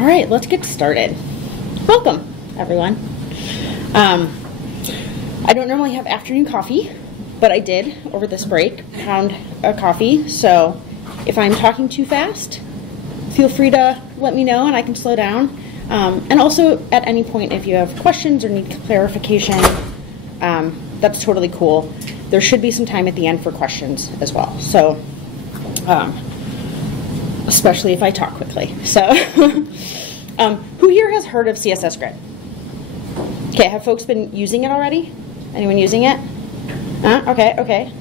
All right, let's get started. Welcome, everyone. I don't normally have afternoon coffee, but I did over this break, found a coffee. So if I'm talking too fast, feel free to let me know and I can slow down. And also at any point, if you have questions or need clarification, that's totally cool. There should be some time at the end for questions as well. So, especially if I talk quickly. So, who here has heard of CSS Grid? Okay, have folks been using it already? Anyone using it? Okay.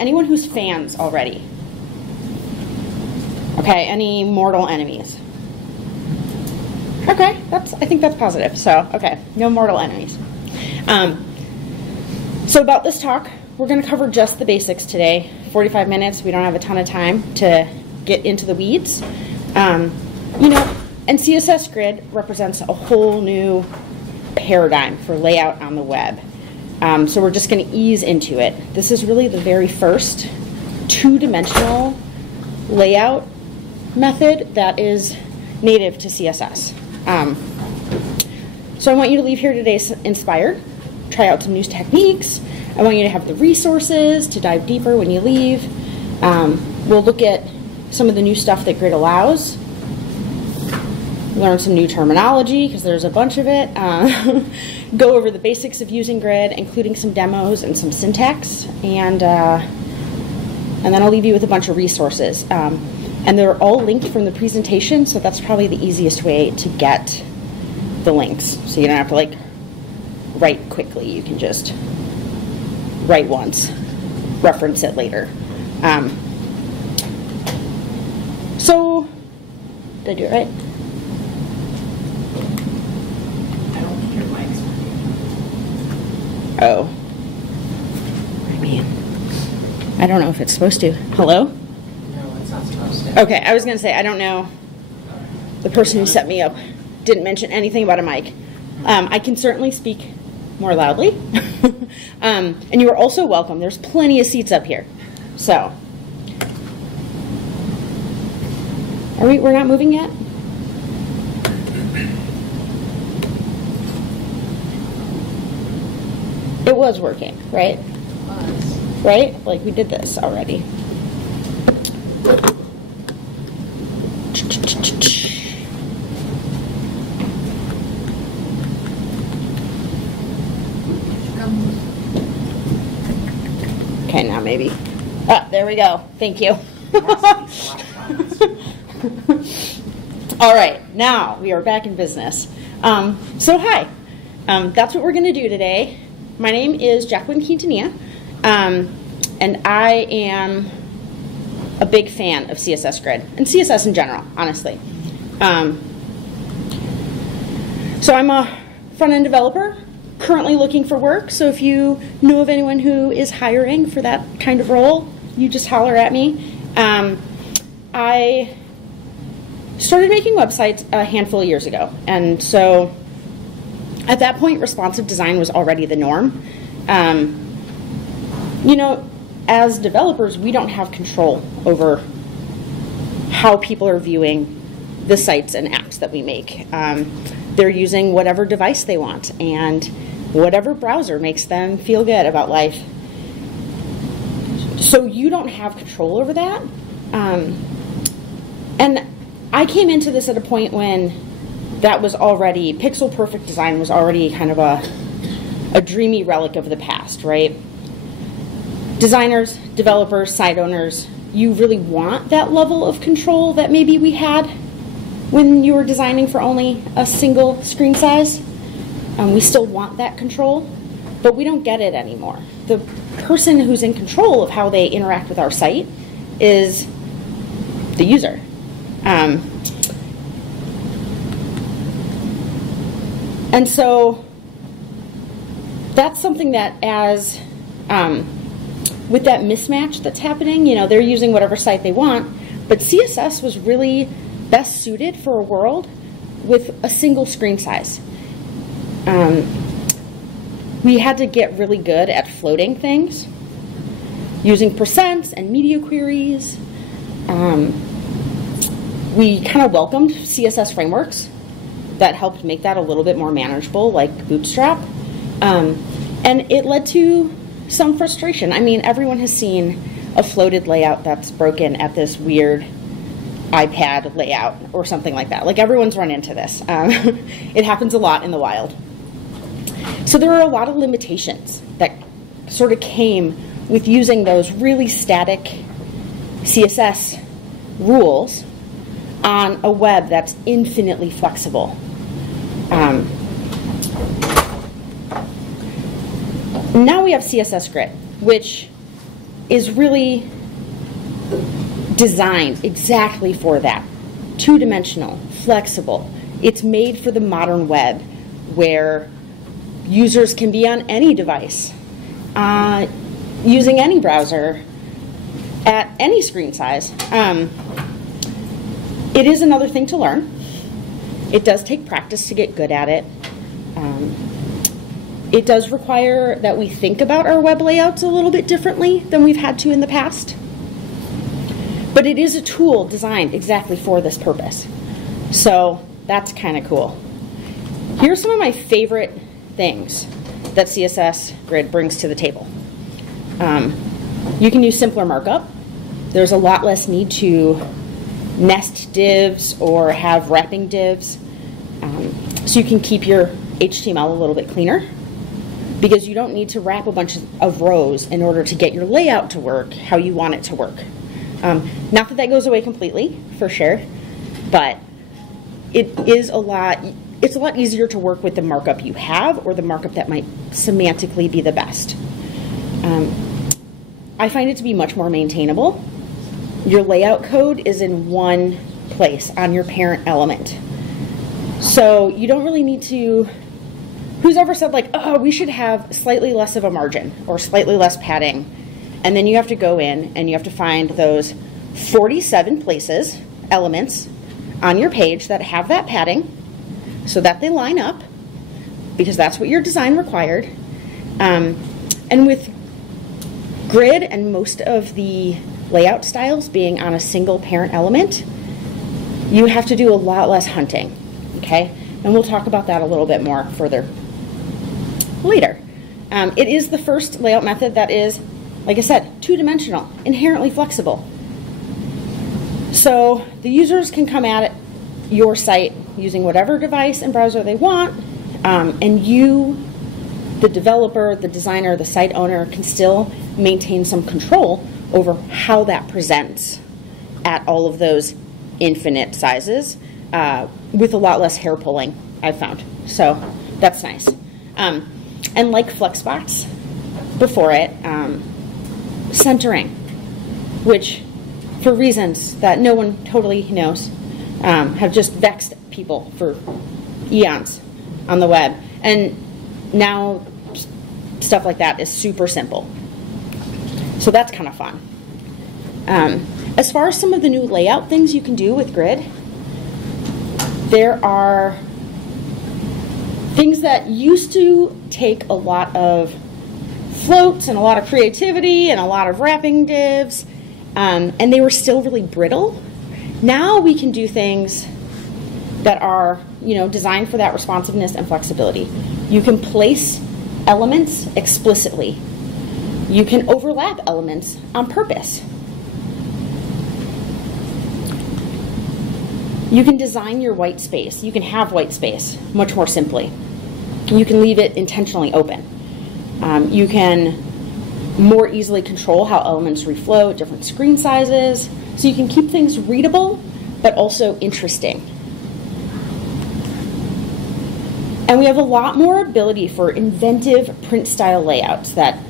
Anyone who's fans already? Okay, any mortal enemies? Okay, I think that's positive. So, okay, no mortal enemies. So about this talk, we're going to cover just the basics today. 45 minutes, we don't have a ton of time to get into the weeds. And CSS Grid represents a whole new paradigm for layout on the web. So we're just going to ease into it. This is really the very first two-dimensional layout method that is native to CSS. So I want you to leave here today inspired. Try out some new techniques. I want you to have the resources to dive deeper when you leave. We'll look at some of the new stuff that Grid allows. Learn some new terminology, because there's a bunch of it. Go over the basics of using Grid, including some demos and some syntax. And then I'll leave you with a bunch of resources. And they're all linked from the presentation, so that's probably the easiest way to get the links. So you don't have to write quickly. You can just write once, reference it later. So, did I do it right? I don't think your mic's working. Oh. I don't know if it's supposed to. Hello? No, it's not supposed to. Okay, I was going to say, I don't know. The person who set me up didn't mention anything about a mic. I can certainly speak more loudly. And you are also welcome. There's plenty of seats up here. So, we're not moving yet? It was working, right? It was. Right? Like we did this already. Okay, now maybe. There we go. Thank you. All right, now we are back in business. So hi, that's what we're going to do today. My name is Jacqueline Quintanilla, and I am a big fan of CSS Grid, and CSS in general, honestly. So I'm a front-end developer, currently looking for work, so if you know of anyone who is hiring for that kind of role, you just holler at me. I started making websites a handful of years ago, and so at that point, responsive design was already the norm. As developers, we don't have control over how people are viewing the sites and apps that we make. They're using whatever device they want and whatever browser makes them feel good about life. So you don't have control over that. And I came into this at a point when that was already, pixel perfect design was already kind of a dreamy relic of the past, right? Designers, developers, site owners, you really want that level of control that maybe we had when you were designing for only a single screen size. We still want that control, but we don't get it anymore. The person who's in control of how they interact with our site is the user. And so that's something that as, with that mismatch that's happening, they're using whatever site they want, but CSS was really best suited for a world with a single screen size. We had to get really good at floating things, using percents and media queries, We kind of welcomed CSS frameworks that helped make that a little bit more manageable, like Bootstrap. And it led to some frustration. I mean, everyone has seen a floated layout that's broken at this weird iPad layout or something like that. Like, everyone's run into this. It happens a lot in the wild. So there are a lot of limitations that sort of came with using those really static CSS rules on a web that's infinitely flexible. Now we have CSS Grid, which is really designed exactly for that. Two-dimensional, flexible. It's made for the modern web where users can be on any device, using any browser, at any screen size. It is another thing to learn. It does take practice to get good at it. It does require that we think about our web layouts a little bit differently than we've had to in the past. But it is a tool designed exactly for this purpose. So that's kind of cool. Here's some of my favorite things that CSS Grid brings to the table. You can use simpler markup. There's a lot less need to nest divs or have wrapping divs. So you can keep your HTML a little bit cleaner, because you don't need to wrap a bunch of rows in order to get your layout to work how you want it to work. Not that that goes away completely, for sure, but it's a lot easier to work with the markup you have, or the markup that might semantically be the best. I find it to be much more maintainable. Your layout code is in one place on your parent element. So you don't really need to, who's ever said like, oh, we should have slightly less of a margin or slightly less padding, and then you have to go in and you have to find those 47 places, elements on your page that have that padding so that they line up, because that's what your design required. And with Grid and most of the layout styles being on a single parent element, you have to do a lot less hunting, okay? And we'll talk about that a little bit more further later. It is the first layout method that is, like I said, two-dimensional, inherently flexible. So the users can come at your site using whatever device and browser they want, and you, the developer, the designer, the site owner, can still maintain some control over how that presents at all of those infinite sizes, with a lot less hair pulling, I've found. So that's nice. And like Flexbox before it, centering, which for reasons that no one totally knows, have just vexed people for eons on the web. And now stuff like that is super simple. So that's kind of fun. As far as some of the new layout things you can do with Grid, there are things that used to take a lot of floats and a lot of creativity and a lot of wrapping divs, and they were still really brittle. Now we can do things that are, designed for that responsiveness and flexibility. You can place elements explicitly. You can overlap elements on purpose. You can design your white space. You can have white space much more simply. You can leave it intentionally open. You can more easily control how elements reflow at different screen sizes. So you can keep things readable, but also interesting. And we have a lot more ability for inventive print style layouts that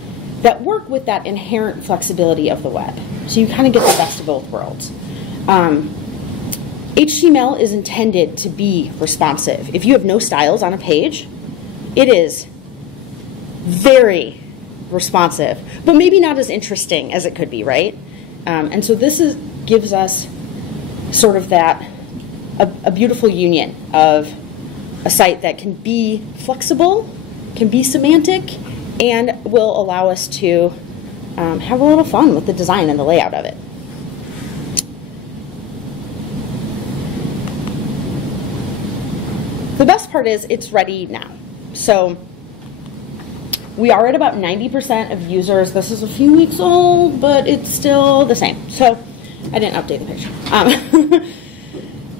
work with that inherent flexibility of the web. So you kind of get the best of both worlds. HTML is intended to be responsive. If you have no styles on a page, it is very responsive, but maybe not as interesting as it could be, right? And so this gives us sort of a beautiful union of a site that can be flexible, can be semantic, and will allow us to have a little fun with the design and the layout of it. The best part is it's ready now. So we are at about 90% of users. This is a few weeks old, but it's still the same. So I didn't update the picture.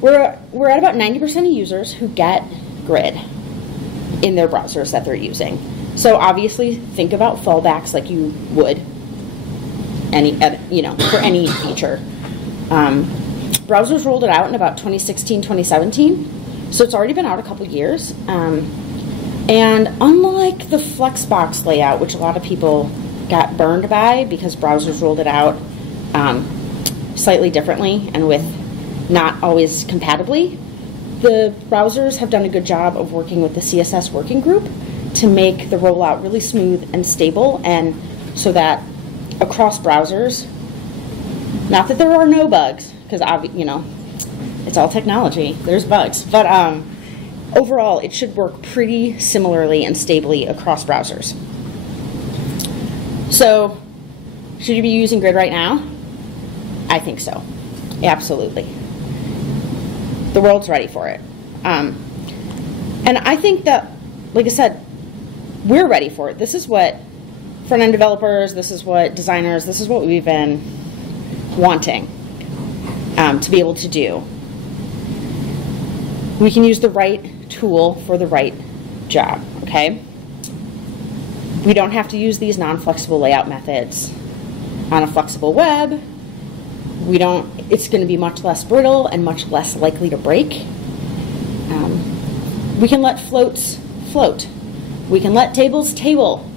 We're at about 90% of users who get Grid in their browsers that they're using. So obviously think about fallbacks like you would for any feature. Browsers rolled it out in about 2016, 2017. So it's already been out a couple years. And unlike the Flexbox layout, which a lot of people got burned by because browsers rolled it out slightly differently and with not always compatibly, the browsers have done a good job of working with the CSS working group to make the rollout really smooth and stable, and so that across browsers, not that there are no bugs, because it's all technology, there's bugs, but overall, it should work pretty similarly and stably across browsers. So, should you be using Grid right now? I think so. Absolutely. The world's ready for it. And I think that, like I said, we're ready for it. This is what front-end developers, this is what designers, this is what we've been wanting to be able to do. We can use the right tool for the right job, okay? We don't have to use these non-flexible layout methods on a flexible web. It's going to be much less brittle and much less likely to break. We can let floats float. We can let tables table.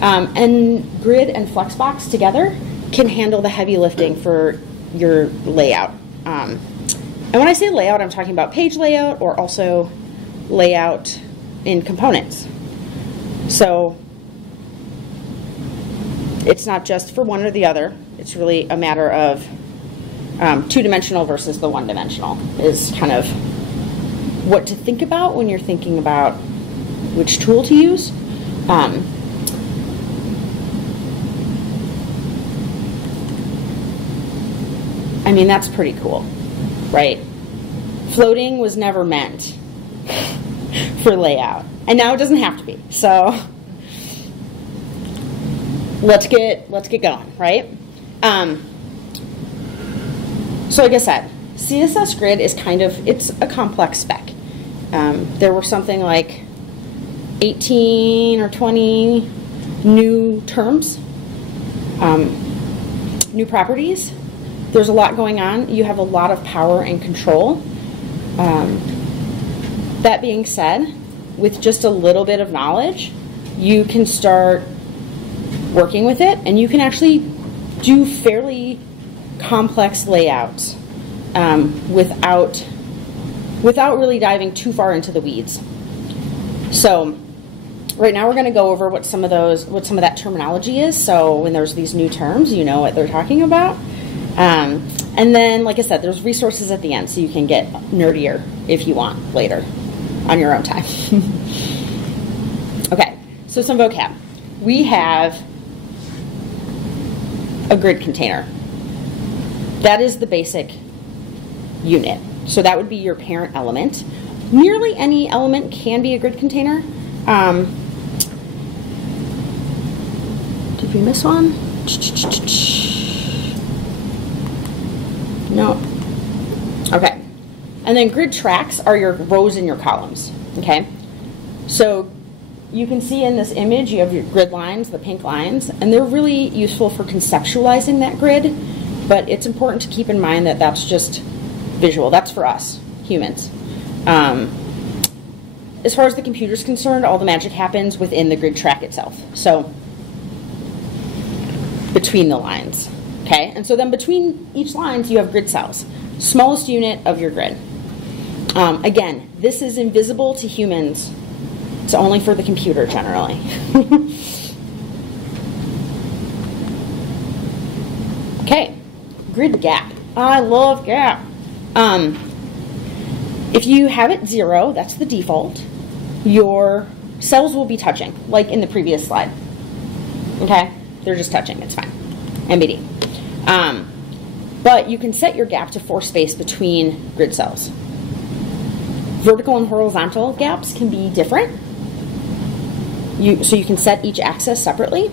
And Grid and Flexbox together can handle the heavy lifting for your layout. And when I say layout, I'm talking about page layout or also layout in components. So it's not just for one or the other. It's really a matter of two-dimensional versus the one-dimensional is kind of what to think about when you're thinking about which tool to use. I mean, that's pretty cool, right? Floating was never meant for layout, and now it doesn't have to be. So let's get going, right? So like I said, CSS Grid is it's a complex spec. There were something like 18 or 20 new terms, new properties. There's a lot going on. You have a lot of power and control. That being said, with just a little bit of knowledge, you can start working with it, and you can actually do fairly complex layouts without really diving too far into the weeds. So right now we're going to go over what some of that terminology is. So when there's these new terms, you know what they're talking about. And then, like I said, there's resources at the end, so you can get nerdier if you want later on your own time. Okay, so some vocab. We have a grid container. That is the basic unit. So that would be your parent element. Nearly any element can be a grid container. Did we miss one? No. Okay. And then grid tracks are your rows and your columns. Okay. So you can see in this image you have your grid lines, the pink lines, and they're really useful for conceptualizing that grid, but it's important to keep in mind that that's just visual. That's for us, humans. As far as the computer's concerned, all the magic happens within the grid track itself. So between the lines. Okay, and so then between each lines you have grid cells, smallest unit of your grid. Again, this is invisible to humans. It's only for the computer generally. Okay, grid gap. I love gap. If you have it 0, that's the default, your cells will be touching, like in the previous slide. Okay, they're just touching, it's fine. MBD. But you can set your gap to force space between grid cells. Vertical and horizontal gaps can be different. So you can set each axis separately.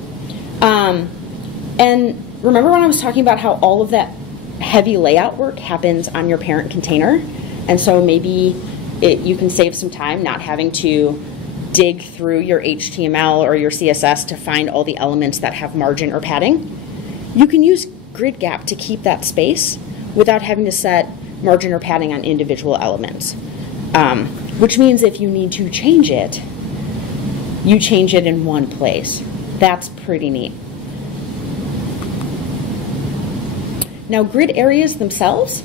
And remember when I was talking about how all of that heavy layout work happens on your parent container? And so maybe you can save some time not having to dig through your HTML or your CSS to find all the elements that have margin or padding. You can use grid gap to keep that space without having to set margin or padding on individual elements. Which means if you need to change it, you change it in one place. That's pretty neat. Now, grid areas themselves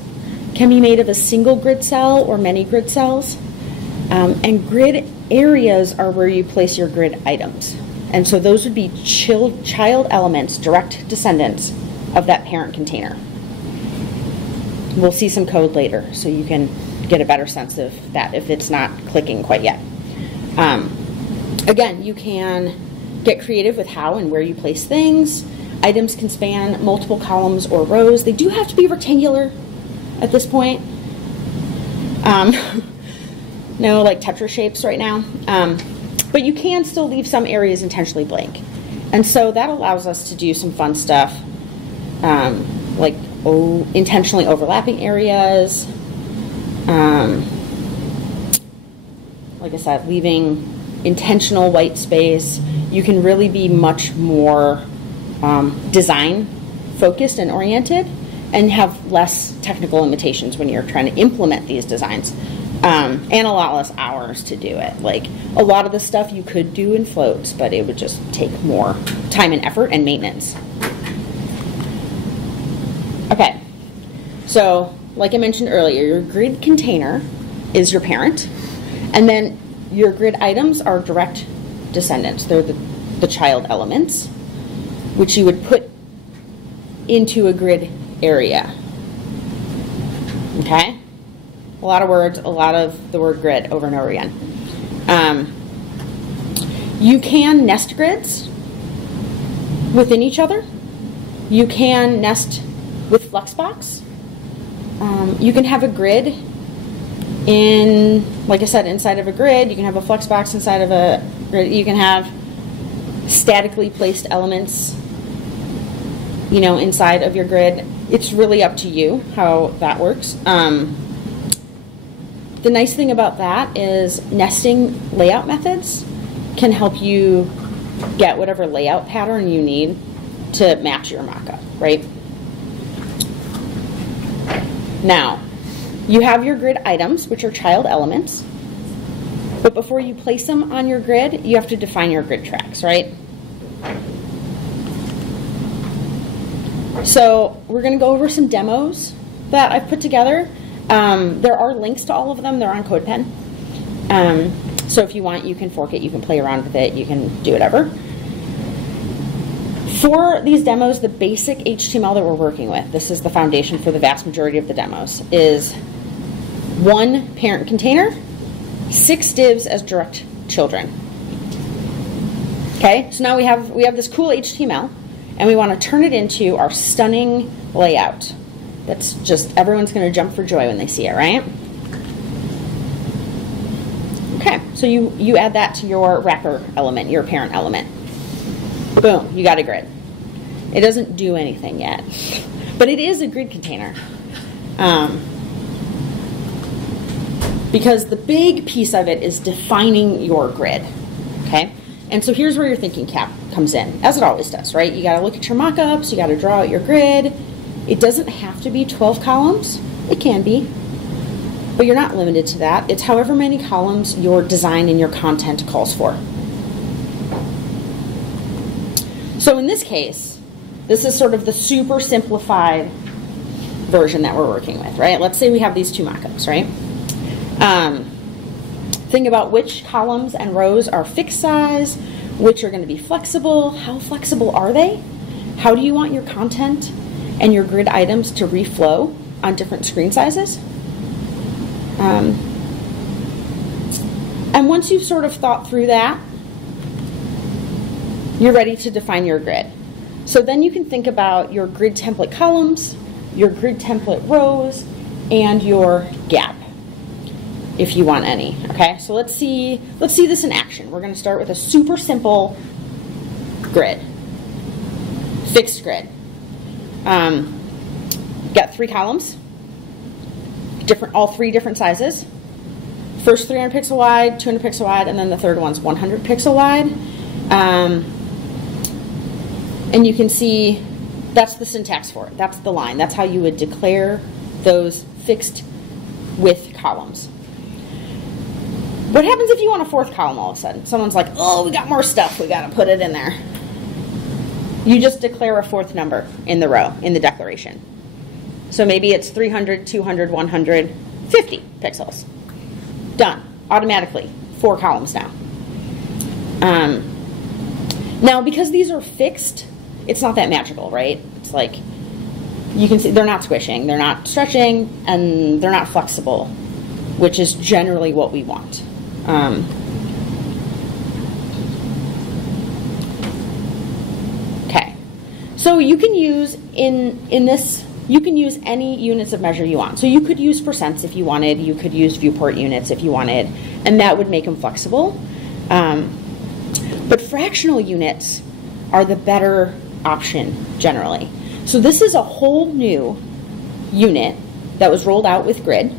can be made of a single grid cell or many grid cells. And grid areas are where you place your grid items. And so those would be child elements, direct descendants of that parent container. We'll see some code later so you can get a better sense of that if it's not clicking quite yet. Again, you can get creative with how and where you place things. Items can span multiple columns or rows. They do have to be rectangular at this point. No like Tetris shapes right now. But you can still leave some areas intentionally blank. And so that allows us to do some fun stuff like intentionally overlapping areas. Like I said, leaving intentional white space. You can really be much more design focused and oriented and have less technical limitations when you're trying to implement these designs. And a lot less hours to do it. Like a lot of the stuff you could do in floats, but it would just take more time and effort and maintenance. Okay, so like I mentioned earlier, your grid container is your parent, and then your grid items are direct descendants. They're the child elements, which you would put into a grid area. Okay? A lot of words, a lot of the word grid over and over again. You can nest grids within each other. You can nest with Flexbox. You can have a grid in, like I said, inside of a grid. You can have a Flexbox inside of a grid. You can have statically placed elements, you know, inside of your grid. It's really up to you how that works. The nice thing about that is nesting layout methods can help you get whatever layout pattern you need to match your mockup, right? Now, you have your grid items, which are child elements, but before you place them on your grid, you have to define your grid tracks, right? So we're going to go over some demos that I've put together. There are links to all of them. They're on CodePen. So if you want, you can fork it, you can play around with it, you can do whatever. For these demos, the basic HTML that we're working with, this is the foundation for the vast majority of the demos, is one parent container, 6 divs as direct children. Okay, so now we have this cool HTML, and we want to turn it into our stunning layout. That's just, everyone's going to jump for joy when they see it, right? Okay, so you add that to your wrapper element, your parent element. Boom, you got a grid. It doesn't do anything yet, but it is a grid container. Because the big piece of it is defining your grid, okay? And so here's where your thinking cap comes in, as it always does, right? You got to look at your mockups, you got to draw out your grid. It doesn't have to be 12 columns. It can be, but you're not limited to that. It's however many columns your design and your content calls for. So in this case, this is sort of the super simplified version that we're working with, right? Let's say we have these 2 mockups, right? Think about which columns and rows are fixed size, which are going to be flexible. How flexible are they? How do you want your content and your grid items to reflow on different screen sizes? And once you've sort of thought through that, you're ready to define your grid. So then you can think about your grid template columns, your grid template rows, and your gap. if you want any. Okay, so let's see this in action. We're going to start with a super simple grid, fixed grid. Got 3 columns, all 3 different sizes. First 300 pixel wide, 200 pixel wide, and then the third one's 100 pixel wide. And you can see that's the syntax for it. That's the line. That's how you would declare those fixed width columns. What happens if you want a 4th column all of a sudden? Someone's like, oh, we got more stuff. We got to put it in there. You just declare a 4th number in the row, in the declaration. So maybe it's 300, 200, 100, 50 pixels. Done. Automatically. 4 columns now. Now, because these are fixed, it's not that magical, right? It's like, you can see they're not squishing, they're not stretching, and they're not flexible, which is generally what we want. Okay. So you can use, in this, you can use any units of measure you want. So you could use percents if you wanted, you could use viewport units if you wanted, and that would make them flexible. But fractional units are the better option generally. So this is a whole new unit that was rolled out with Grid.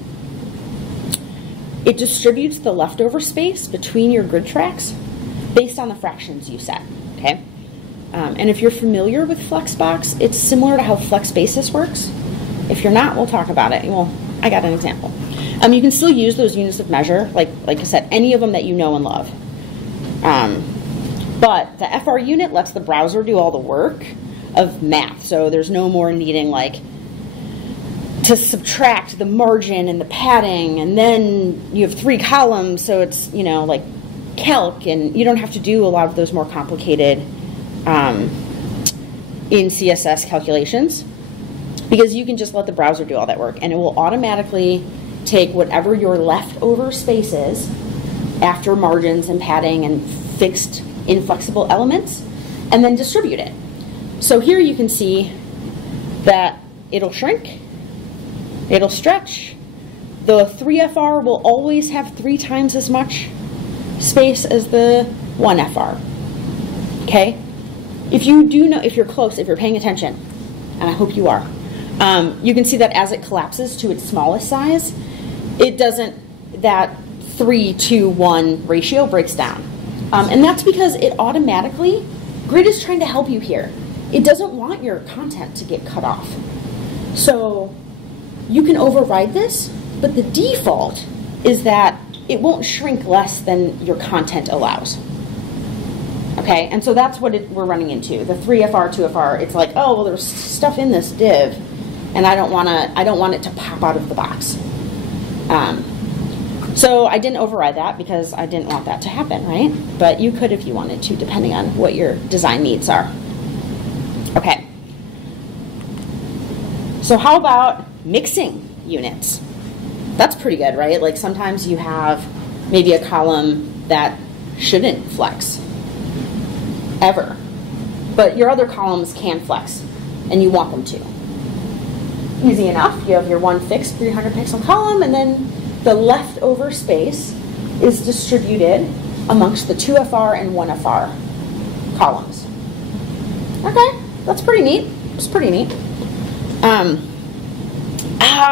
It distributes the leftover space between your grid tracks based on the fractions you set, okay? And if you're familiar with Flexbox, it's similar to how FlexBasis works. If you're not, we'll talk about it. Well, I got an example. You can still use those units of measure, like I said, any of them that you know and love. But the FR unit lets the browser do all the work of math. So there's no more needing to subtract the margin and the padding, and then you have 3 columns, so it's, like calc, and you don't have to do a lot of those more complicated in CSS calculations, because you can just let the browser do all that work, and it will automatically take whatever your leftover space is after margins and padding and fixed inflexible elements, and then distribute it. So here you can see that it'll shrink, it'll stretch. The 3FR will always have 3 times as much space as the 1FR. Okay? If you do know, if you're close, if you're paying attention, and I hope you are, you can see that as it collapses to its smallest size, it doesn't, that 3-to-1 ratio breaks down. And that's because it automatically, Grid is trying to help you here. It doesn't want your content to get cut off. So you can override this, but the default is that it won't shrink less than your content allows. Okay, and so that's what we're running into. The 3FR, 2FR, it's like, oh, well, there's stuff in this div, and I don't want it to pop out of the box. So I didn't override that because I didn't want that to happen, right? But you could if you wanted to, depending on what your design needs are. Okay. So how about mixing units? That's pretty good, right? Like sometimes you have maybe a column that shouldn't flex ever, but your other columns can flex and you want them to. Easy enough. You have your one fixed 300 pixel column, and then the leftover space is distributed amongst the 2FR and 1FR columns. Okay, that's pretty neat. It's pretty neat.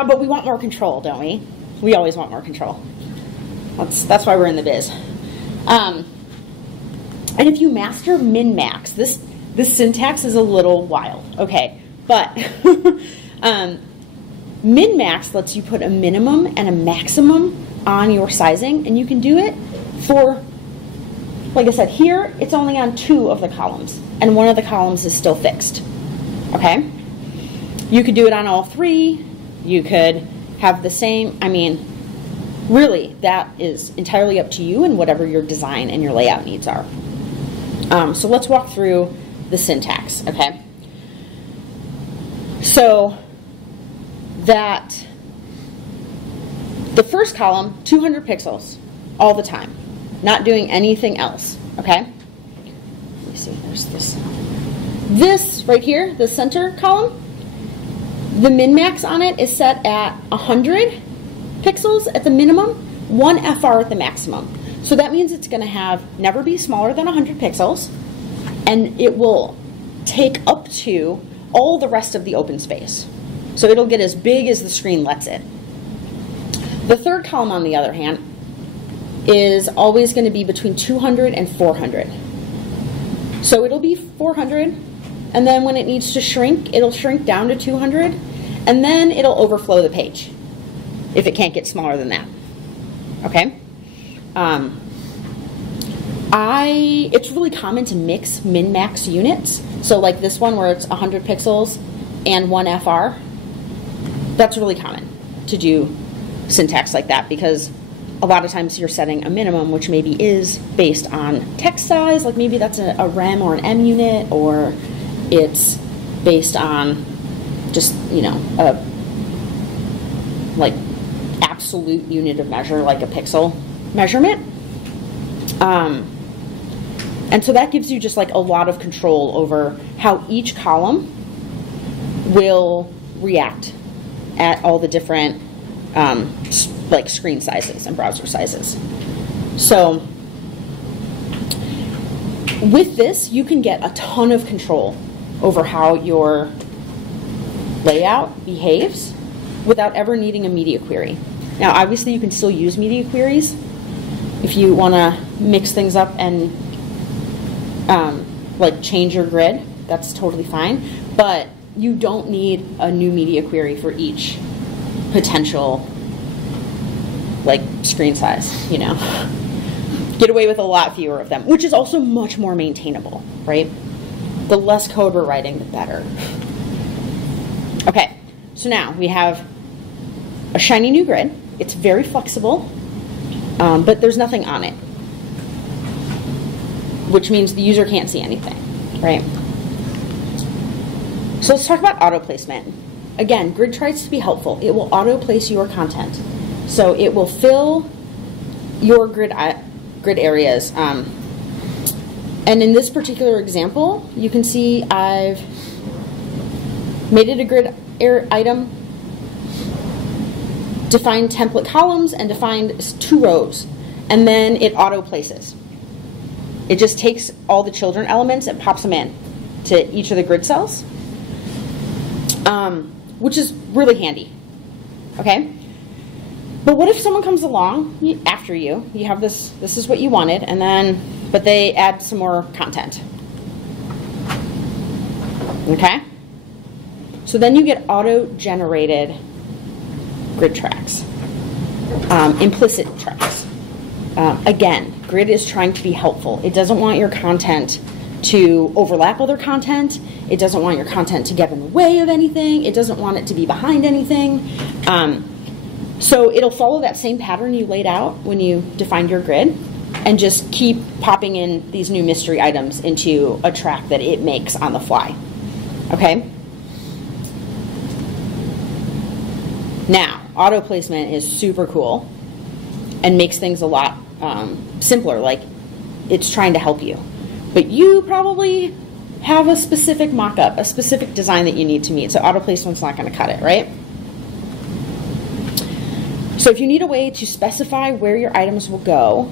But we want more control, don't we? We always want more control. That's why we're in the biz. And if you master min-max, this syntax is a little wild. Okay, but min-max lets you put a minimum and a maximum on your sizing, and you can do it for, like I said, here it's only on 2 of the columns, and one of the columns is still fixed. Okay? You could do it on all 3. You could have the same, I mean, really, that is entirely up to you and whatever your design and your layout needs are. So let's walk through the syntax, okay? So that the first column, 200 pixels all the time, not doing anything else, okay? Let me see, there's this. This right here, the center column, the min-max on it is set at 100 pixels at the minimum, 1 FR at the maximum. So that means it's going to never be smaller than 100 pixels, and it will take up to all the rest of the open space. So it'll get as big as the screen lets it. The third column, on the other hand, is always going to be between 200 and 400. So it'll be 400, and then when it needs to shrink, it'll shrink down to 200, and then it'll overflow the page if it can't get smaller than that. Okay? It's really common to mix min-max units. So like this one where it's 100 pixels and 1 FR, that's really common to do syntax like that, because a lot of times you're setting a minimum, which maybe is based on text size, like maybe that's a rem or an M unit, or it's based on just, you know, a like absolute unit of measure, like a pixel measurement. And so that gives you just like a lot of control over how each column will react at all the different like screen sizes and browser sizes. So with this, you can get a ton of control over how your layout behaves without ever needing a media query. Now, obviously, you can still use media queries if you want to mix things up and like change your grid. That's totally fine. But you don't need a new media query for each potential like screen size, you know. Get away with a lot fewer of them, which is also much more maintainable, right? The less code we're writing, the better. Okay, so now we have a shiny new grid. It's very flexible, but there's nothing on it, which means the user can't see anything, right? So let's talk about auto placement. Again, Grid tries to be helpful. It will auto place your content. So it will fill your grid areas. And in this particular example, you can see I've made it a grid item, defined template columns, and defined 2 rows. And then it auto places. It just takes all the children elements and pops them in to each of the grid cells, which is really handy. Okay? But what if someone comes along after you have this is what you wanted, and then, but they add some more content. Okay? So then you get auto-generated grid tracks, implicit tracks. Again, Grid is trying to be helpful. It doesn't want your content to overlap other content. It doesn't want your content to get in the way of anything. It doesn't want it to be behind anything. So it'll follow that same pattern you laid out when you defined your grid, and just keep popping in these new mystery items into a track that it makes on the fly. Okay? Now, auto placement is super cool and makes things a lot simpler. Like, it's trying to help you. But you probably have a specific mock-up, a specific design that you need to meet, so auto placement's not going to cut it, right? So if you need a way to specify where your items will go,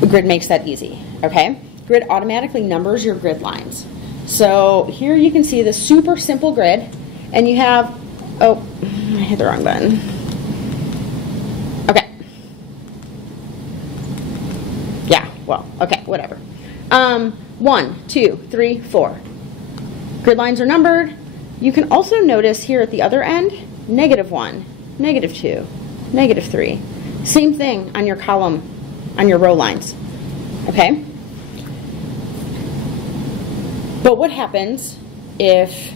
Grid makes that easy, okay? Grid automatically numbers your grid lines. So here you can see the super simple grid, and you have, oh, I hit the wrong button. Okay. Yeah, well, okay, whatever. 1, 2, 3, 4. Grid lines are numbered. You can also notice here at the other end, -1, -2, -3. Same thing on your column, on your row lines, okay? But what happens if,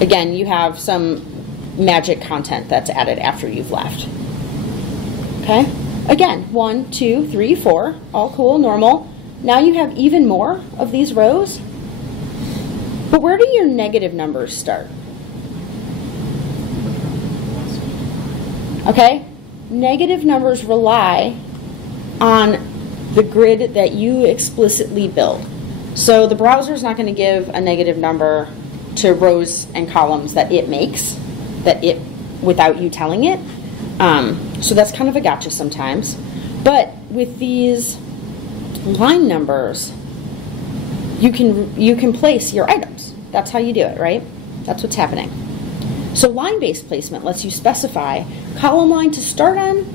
again, you have some magic content that's added after you've left? Okay? Again, 1, 2, 3, 4, all cool, normal. Now you have even more of these rows. But where do your negative numbers start? Okay? Negative numbers rely on the grid that you explicitly build. So the browser is not going to give a negative number to rows and columns that it makes, without you telling it. So that's kind of a gotcha sometimes. But with these line numbers, you can place your items. That's how you do it, right? That's what's happening. So line-based placement lets you specify column line to start on,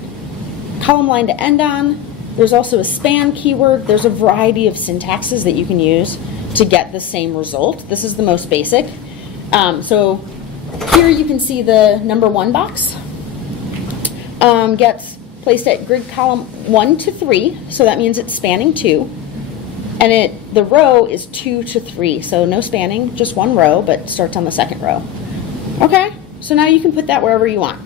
column line to end on. There's also a span keyword. There's a variety of syntaxes that you can use to get the same result. This is the most basic. So here you can see the number 1 box gets placed at grid column 1 to 3, so that means it's spanning 2. And the row is 2 to 3, so no spanning, just 1 row, but starts on the 2nd row. Okay, so now you can put that wherever you want.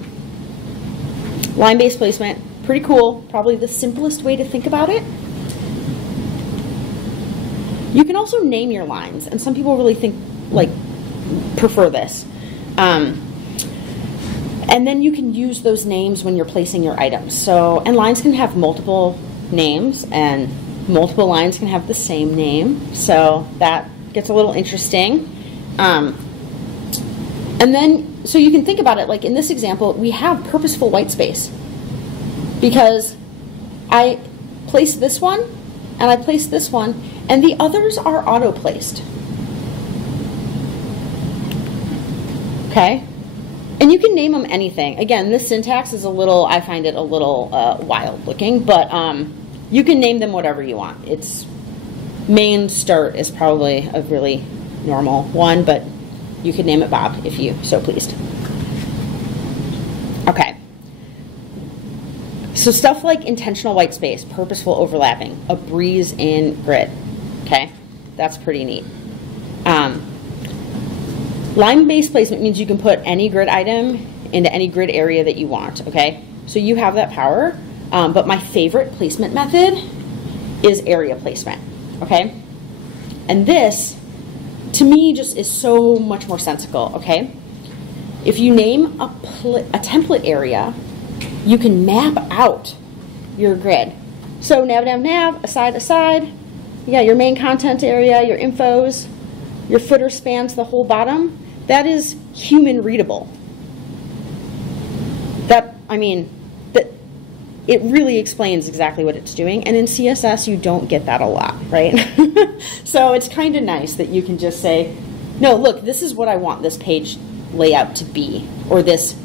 Line-based placement, pretty cool, probably the simplest way to think about it. You can also name your lines, and some people really prefer this. And then you can use those names when you're placing your items. And lines can have multiple names, and multiple lines can have the same name. So that gets a little interesting. And then, so you can think about it, like in this example, we have purposeful white space. Because I place this one, and I place this one, and the others are auto-placed. Okay? And you can name them anything. Again, this syntax is I find it a little wild looking, but you can name them whatever you want. It's main start is probably a really normal one, but you could name it Bob if you so pleased. Okay. So stuff like intentional white space, purposeful overlapping, a breeze in grid. Okay, that's pretty neat. Line-based placement means you can put any grid item into any grid area that you want, okay? So you have that power, but my favorite placement method is area placement, okay? And this, to me, just is so much more sensical, okay? If you name a template area, you can map out your grid. So nav, nav, nav, aside, aside. You got your main content area, your infos, your footer spans the whole bottom. That is human readable. It really explains exactly what it's doing. And in CSS, you don't get that a lot, right? So it's kind of nice that you can just say, no, look, this is what I want this page layout to be, or this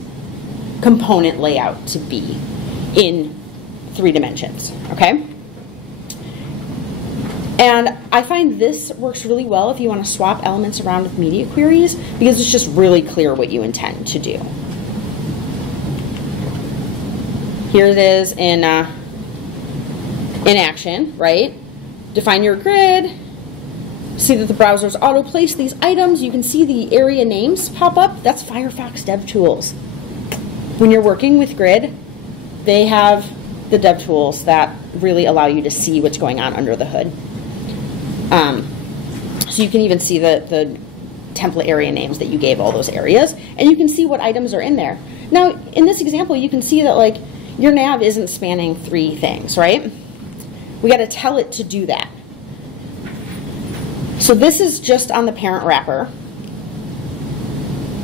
component layout to be in 3 dimensions, okay? And I find this works really well if you want to swap elements around with media queries, because it's just really clear what you intend to do. Here it is in action, right? Define your grid. See that the browser's auto-place these items. You can see the area names pop up. That's Firefox DevTools. When you're working with grid, they have the dev tools that really allow you to see what's going on under the hood. So you can even see the template area names that you gave all those areas, and you can see what items are in there. Now, in this example, you can see that your nav isn't spanning 3 things, right? We got to tell it to do that. So this is just on the parent wrapper,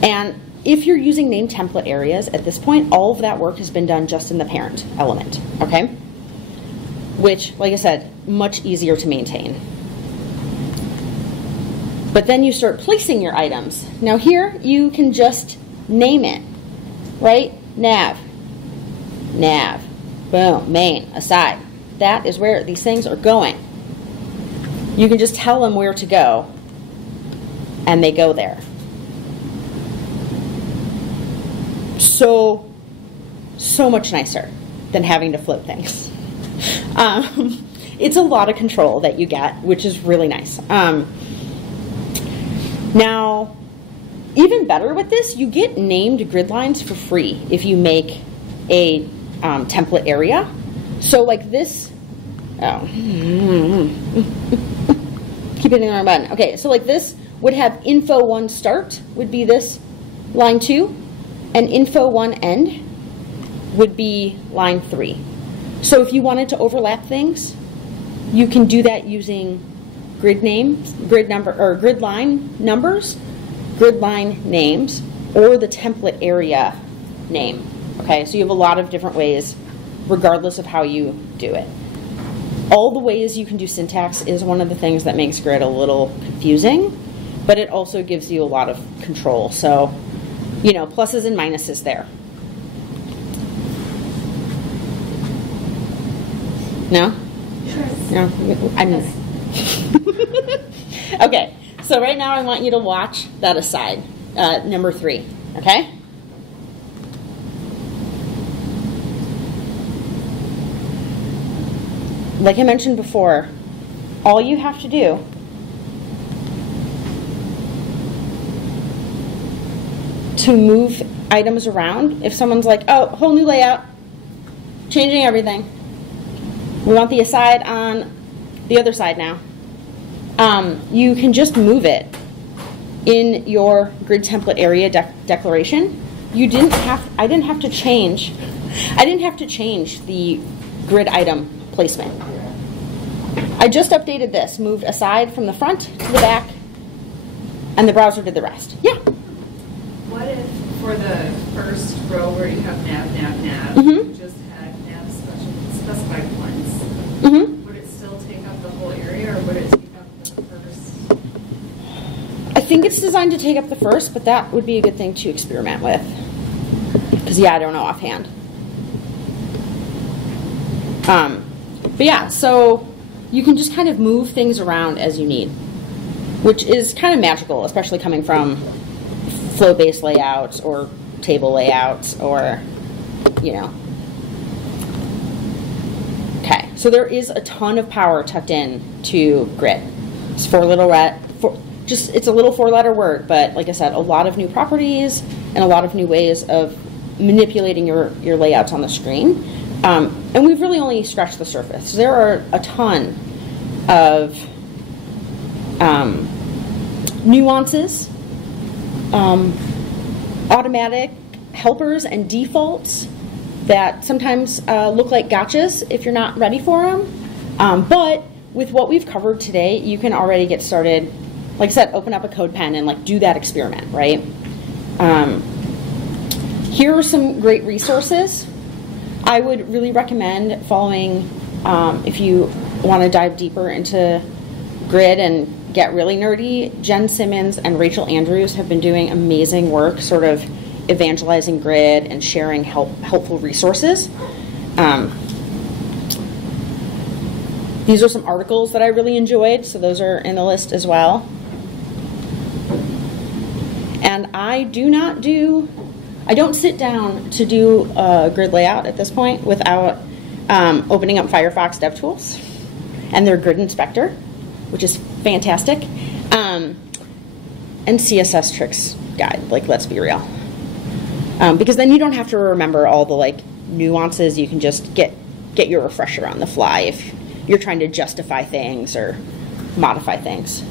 and if you're using named template areas at this point, all of that work has been done just in the parent element, okay? Which, like I said, much easier to maintain. But then you start placing your items. Now here, you can just name it, right? Nav, nav, boom, main, aside. That is where these things are going. You can just tell them where to go, and they go there. So much nicer than having to flip things. It's a lot of control that you get, which is really nice. Now, even better with this, you get named grid lines for free if you make a template area. So like this, keep hitting the wrong button. Okay, so like this would have info 1 start would be this line 2, and info 1 end would be line 3. So if you wanted to overlap things, you can do that using grid names, grid line numbers, grid line names, or the template area name. Okay, so you have a lot of different ways, regardless of how you do it. All the ways you can do syntax is one of the things that makes Grid a little confusing, but it also gives you a lot of control. So, you know, pluses and minuses there. No? Sure. No? I'm Okay, so right now I want you to watch that aside, number 3, okay? Like I mentioned before, all you have to do to move items around, if someone's like, oh, whole new layout, changing everything. We want the aside on the other side now. You can just move it in your grid template area declaration. I didn't have to change the grid item placement. I just updated this, moved aside from the front to the back, and the browser did the rest. Yeah? What if for the first row where you have nav, you just had nav specified ones? Would it still take up the whole area, or would it take up the first? I think it's designed to take up the first, but that would be a good thing to experiment with. Because, yeah, I don't know offhand. But yeah, so you can just kind of move things around as you need, which is kind of magical, especially coming from flow-based layouts or table layouts or, you know. Okay, so there is a ton of power tucked in to Grid. It's it's a little 4-letter word, but like I said, a lot of new properties and a lot of new ways of manipulating your layouts on the screen. And we've really only scratched the surface. There are a ton of nuances, automatic helpers and defaults that sometimes look like gotchas if you're not ready for them. But with what we've covered today, you can already get started. Like I said, open up a code pen and like do that experiment, right? Here are some great resources. I would really recommend following, if you want to dive deeper into Grid and get really nerdy. Jen Simmons and Rachel Andrews have been doing amazing work sort of evangelizing Grid and sharing helpful resources. These are some articles that I really enjoyed, so those are in the list as well. And I don't sit down to do a Grid layout at this point without opening up Firefox DevTools and their Grid Inspector, which is fantastic, and CSS Tricks Guide, like, let's be real. Because then you don't have to remember all the like nuances. You can just get your refresher on the fly if you're trying to justify things or modify things.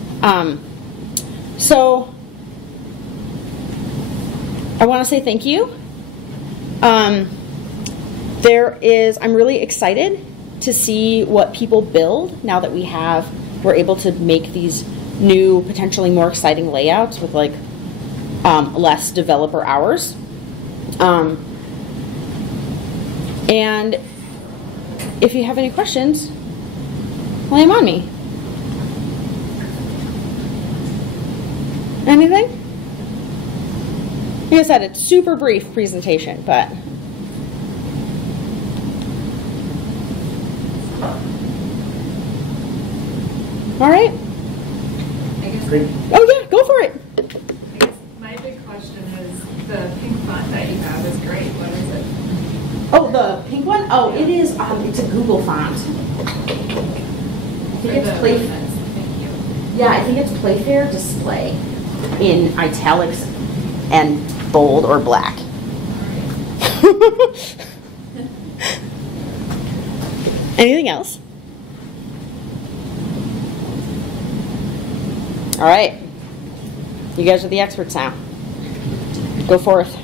So I want to say thank you. I'm really excited to see what people build now that we're able to make these new, potentially more exciting layouts with like less developer hours. And if you have any questions, lay them on me. Anything? Like I said, it's a super brief presentation, but all right. Great. Oh yeah, go for it. I guess my big question is the pink font that you have is great. What is it? Oh, the pink one? Oh, it is. It's a Google font. I think it's Playfair. Thank you. Yeah, I think it's Playfair Display in italics and bold or black. Anything else? All right. You guys are the experts now. Go forth.